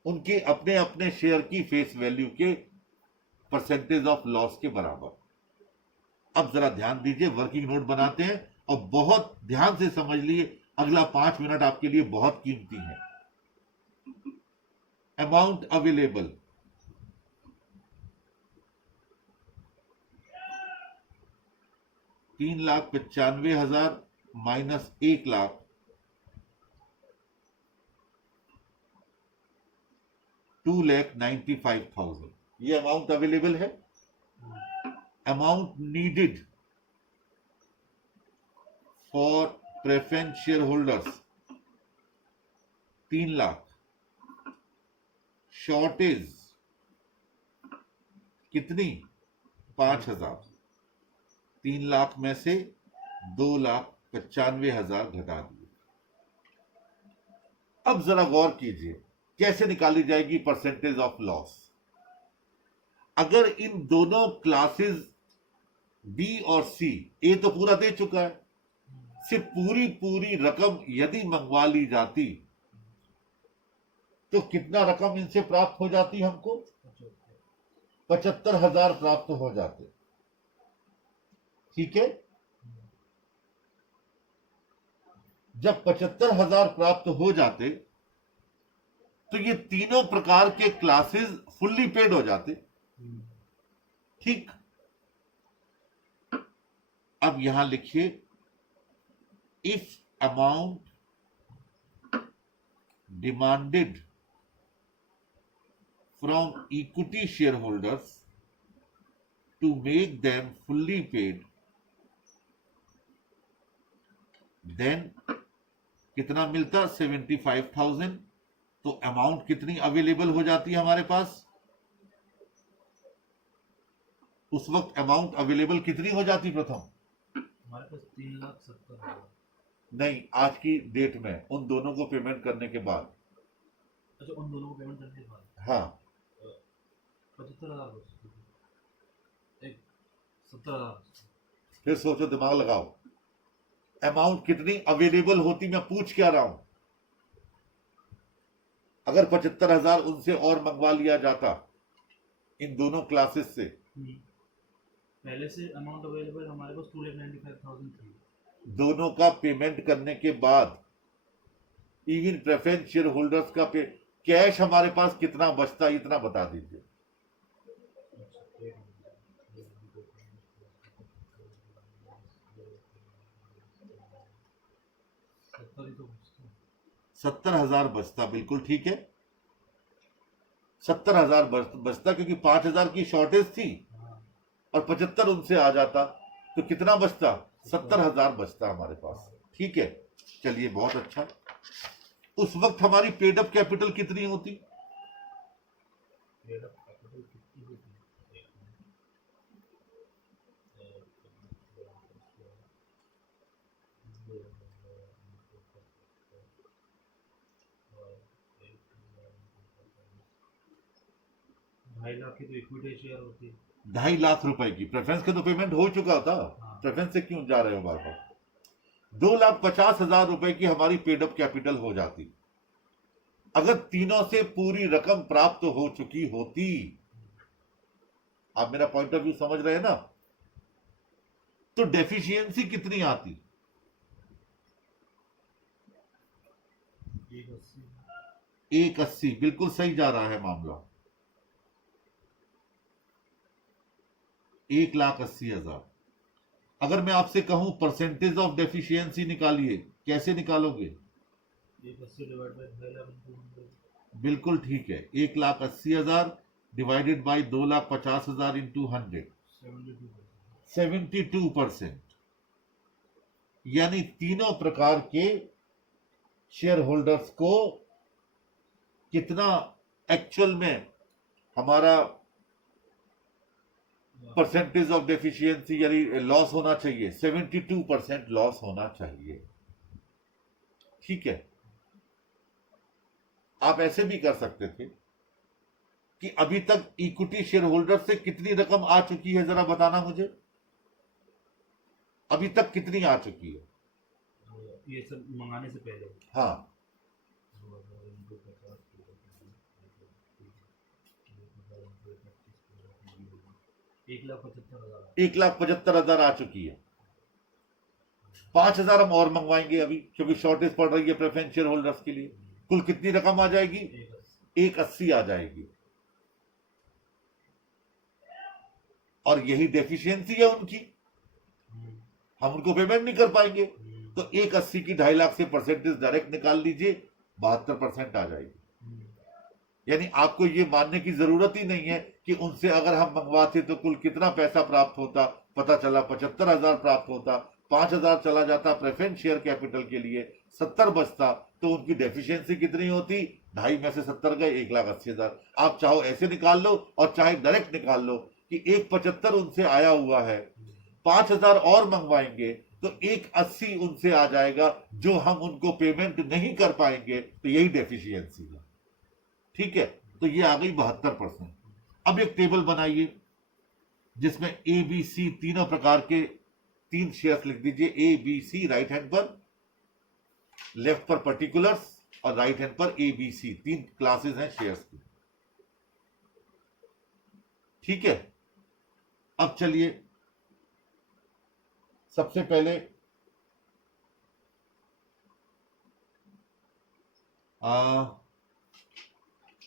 उनके अपने अपने शेयर की फेस वैल्यू के परसेंटेज ऑफ लॉस के बराबर। अब जरा ध्यान दीजिए, वर्किंग नोट बनाते हैं और बहुत ध्यान से समझ लिए, अगला 5 मिनट आपके लिए बहुत कीमती है। अमाउंट अवेलेबल, $3,95,000 माइनस 1,00,000, 2,95,000, ये अमाउंट अवेलेबल है। Amount needed for preference share holders 3,00,000, shortage कितनी? 5,000, 3,00,000 में से 2,95,000 घटा दिए। अब जरा गौर कीजिए कैसे निकाली जाएगी परसेंटेज ऑफ लॉस। अगर इन दोनों क्लासेस बी और सी, ए तो पूरा दे चुका है, सिर्फ पूरी रकम यदि मंगवा ली जाती तो कितना रकम इनसे प्राप्त हो जाती? हमको 75,000 प्राप्त हो जाते। ठीक है, जब 75,000 प्राप्त हो जाते तो ये तीनों प्रकार के क्लासेस फुल्ली पेड हो जाते। ठीक, अब यहां लिखिए, if amount demanded from equity share holders to make them fully paid, then कितना मिलता? 75,000। तो अमाउंट कितनी अवेलेबल हो जाती है हमारे पास? उस वक्त अमाउंट अवेलेबल कितनी हो जाती? प्रथम हमारे पास 3,70,000। नहीं, आज की डेट में उन दोनों को पेमेंट करने के बाद। अच्छा, उन दोनों को पेमेंट करने के बाद हाँ, 75,000, एक 70,000। फिर सोचो, दिमाग लगाओ, अमाउंट कितनी अवेलेबल होती? मैं पूछ क्या रहा हूं। अगर 75,000 उनसे और मंगवा लिया जाता इन दोनों क्लासेस से, पहले से अमाउंट अवेलेबल हमारे पास 2,95,000 थी। दोनों का पेमेंट करने के बाद इवन प्रेफरेंस शेयर होल्डर्स का कैश हमारे पास कितना बचता? इतना बता दीजिए। तो 70,000 बचता, बिल्कुल ठीक है, 70,000 बचता, क्योंकि 5,000 की शॉर्टेज थी और 75 उनसे आ जाता तो कितना बचता? 70,000 बचता हमारे पास। ठीक है, चलिए, बहुत अच्छा। उस वक्त हमारी पेड अप कैपिटल कितनी होती? ₹2.5 लाख की तो इक्विटी शेयर होती है। 2.5 लाख रुपए की। प्रेफरेंस के तो पेमेंट हो चुका था, हाँ। प्रेफरेंस से क्यों जा रहे हो बार बार? 2,50,000 रुपए की हमारी पेड अप कैपिटल हो जाती अगर तीनों से पूरी रकम प्राप्त हो चुकी होती। आप मेरा पॉइंट ऑफ व्यू समझ रहे हैं ना? तो डेफिशिएंसी कितनी आती? 180। बिल्कुल सही जा रहा है मामला। 1,80,000। अगर मैं आपसे कहूं परसेंटेज ऑफ डेफिशिएंसी निकालिए, कैसे निकालोगे? 180 डिवाइड बाय 2,50,000। बिल्कुल ठीक है, 1,80,000 डिवाइडेड बाई 2,50,000 इंटू 100, 72%। यानी तीनों प्रकार के शेयर होल्डर्स को कितना एक्चुअल में हमारा परसेंटेज ऑफ डेफिशिएंसी यानी लॉस होना चाहिए, 72% लॉस होना चाहिए। ठीक है, आप ऐसे भी कर सकते थे कि अभी तक इक्विटी शेयर होल्डर से कितनी रकम आ चुकी है, जरा बताना मुझे, अभी तक कितनी आ चुकी है? ये सब मंगाने से पहले हाँ, 1,75,000। 1,75,000 आ चुकी है। 5,000 हम और मंगवाएंगे अभी, क्योंकि शॉर्टेज पड़ रही है प्रेफरेंस शेयर होल्डर्स के लिए। कुल कितनी रकम आ जाएगी? 1,80 आ जाएगी। और यही डेफिशिएंसी है उनकी, हम उनको पेमेंट नहीं कर पाएंगे, तो 1,80 की 2.5 लाख से परसेंटेज डायरेक्ट निकाल लीजिए, 72% आ जाएगी। यानी आपको ये मानने की जरूरत ही नहीं है कि उनसे अगर हम मंगवाते तो कुल कितना पैसा प्राप्त होता, पता चला 75,000 प्राप्त होता, 5,000 चला जाता प्रेफरेंस शेयर कैपिटल के लिए, 70 बचता, तो उनकी डेफिशिएंसी कितनी होती? 2.5 में से 70 गए, 1,80,000। आप चाहो ऐसे निकाल लो और चाहे डायरेक्ट निकाल लो कि 1,75 उनसे आया हुआ है, 5,000 और मंगवाएंगे तो 1,80 उनसे आ जाएगा, जो हम उनको पेमेंट नहीं कर पाएंगे, तो यही डेफिशिएंसी है। ठीक है, तो ये आ गई 72%। अब एक टेबल बनाइए जिसमें ए बी सी तीनों प्रकार के 3 शेयर्स लिख दीजिए, A B C, right hand पर, लेफ्ट पर पर्टिकुलर्स और राइट हैंड पर ए बी सी, 3 क्लासेस हैं शेयर्स की। ठीक है, अब चलिए सबसे पहले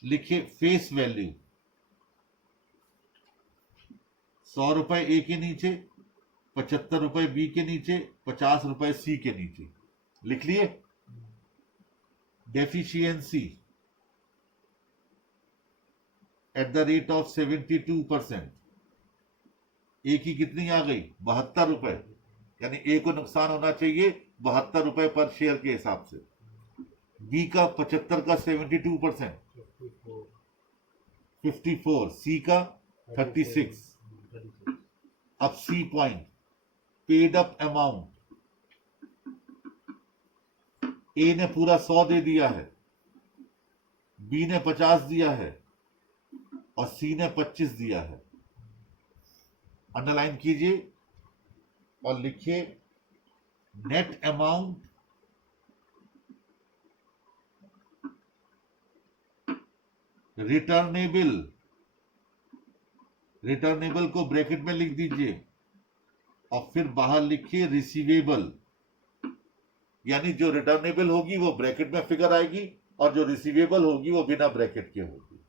लिखिए फेस वैल्यू, 100 रुपए ए के नीचे, 75 रुपए बी के नीचे, 50 रुपए सी के नीचे, लिख लिए। Deficiency eight the rate of 72%, ए की कितनी आ गई? 72 रुपए, यानी ए को नुकसान होना चाहिए 72 रुपए पर शेयर के हिसाब से। बी का 75 का 72%, 54, सी का 36। अब C point, paid up amount, A ने पूरा 100 दे दिया है, बी ने 50 दिया है और सी ने 25 दिया है। अंडरलाइन कीजिए और लिखिए नेट अमाउंट रिटर्नेबल, रिटर्नेबल को ब्रैकेट में लिख दीजिए और फिर बाहर लिखिए रिसीवेबल, यानी जो रिटर्नेबल होगी वो ब्रैकेट में फिगर आएगी और जो रिसीवेबल होगी वो बिना ब्रैकेट के होगी।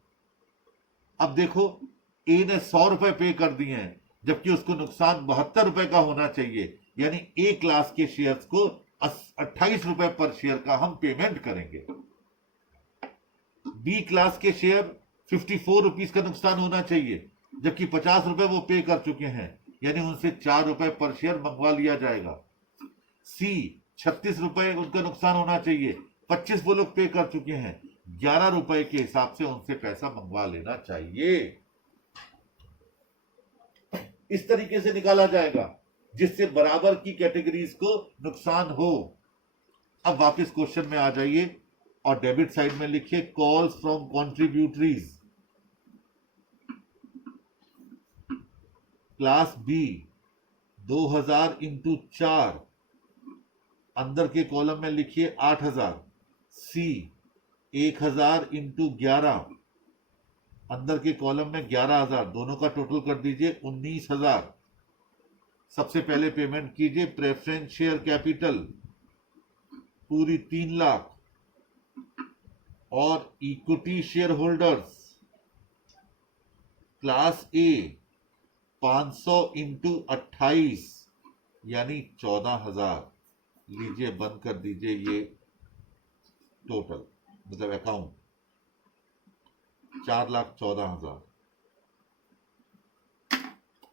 अब देखो, ए ने 100 रुपए पे कर दिए हैं, जबकि उसको नुकसान 72 रुपए का होना चाहिए, यानी ए क्लास के शेयर्स को 28 रुपए पर शेयर का हम पेमेंट करेंगे। बी क्लास के शेयर 54 रुपीज का नुकसान होना चाहिए, जबकि 50 रुपए वो पे कर चुके हैं, यानी उनसे 4 रुपए पर शेयर मंगवा लिया जाएगा। सी 36 रुपए उनका नुकसान होना चाहिए, 25 वो लोग पे कर चुके हैं, 11 रुपए के हिसाब से उनसे पैसा मंगवा लेना चाहिए। इस तरीके से निकाला जाएगा जिससे बराबर की कैटेगरीज को नुकसान हो। अब वापस क्वेश्चन में आ जाइए और डेबिट साइड में लिखिए calls from contributories, class B 2000 into 4, अंदर के कॉलम में लिखिए 8,000, सी 1,000 इंटू 11, अंदर के कॉलम में 11,000, दोनों का टोटल कर दीजिए 19,000। सबसे पहले पेमेंट कीजिए प्रेफरेंस शेयर कैपिटल पूरी 3 लाख और इक्विटी शेयर होल्डर्स क्लास ए 500 इंटू 28 यानी 14,000। लीजिए बंद कर दीजिए ये टोटल, मतलब अकाउंट 4,14,000।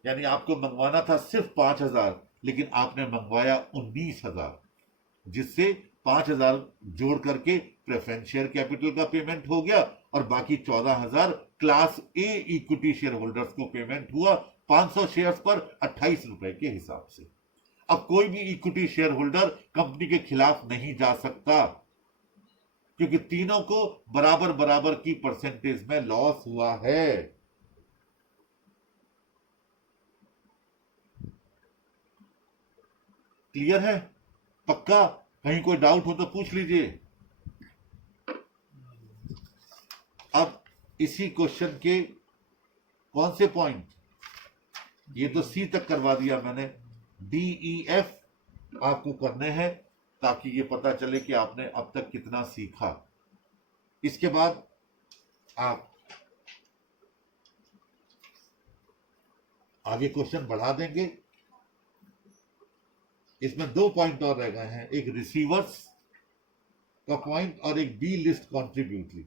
यानी आपको मंगवाना था सिर्फ 5,000, लेकिन आपने मंगवाया 19,000, जिससे 5,000 जोड़ करके प्रेफरेंस शेयर कैपिटल का पेमेंट हो गया और बाकी 14,000 class a equity share holders को पेमेंट हुआ 500 शेयर्स पर 28 रुपए के हिसाब से। अब कोई भी इक्विटी शेयर होल्डर कंपनी के खिलाफ नहीं जा सकता, क्योंकि तीनों को बराबर बराबर की परसेंटेज में लॉस हुआ है। क्लियर है? पक्का? कहीं कोई डाउट हो तो पूछ लीजिए। अब इसी क्वेश्चन के कौन से पॉइंट, ये तो सी तक करवा दिया मैंने, डी ई एफ आपको करने हैं ताकि ये पता चले कि आपने अब तक कितना सीखा। इसके बाद आप आगे क्वेश्चन बढ़ा देंगे। इसमें 2 पॉइंट और रह गए हैं, एक रिसीवर्स का पॉइंट और एक बी लिस्ट कॉन्ट्रीब्यूटरी,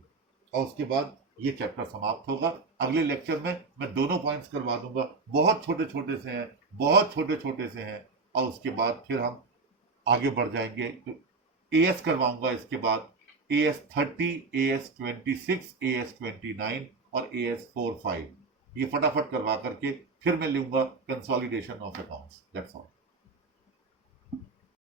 और उसके बाद ये चैप्टर समाप्त होगा। अगले लेक्चर में मैं दोनों पॉइंट्स करवा दूंगा, बहुत छोटे छोटे से हैं, बहुत छोटे छोटे से हैं, और उसके बाद फिर हम आगे बढ़ जाएंगे। तो एएस करवाऊंगा, इसके बाद AS 30, AS 26, AS 29 और AS 45, ये फटाफट करवा करके फिर मैं लूंगा consolidation of accounts. That's all.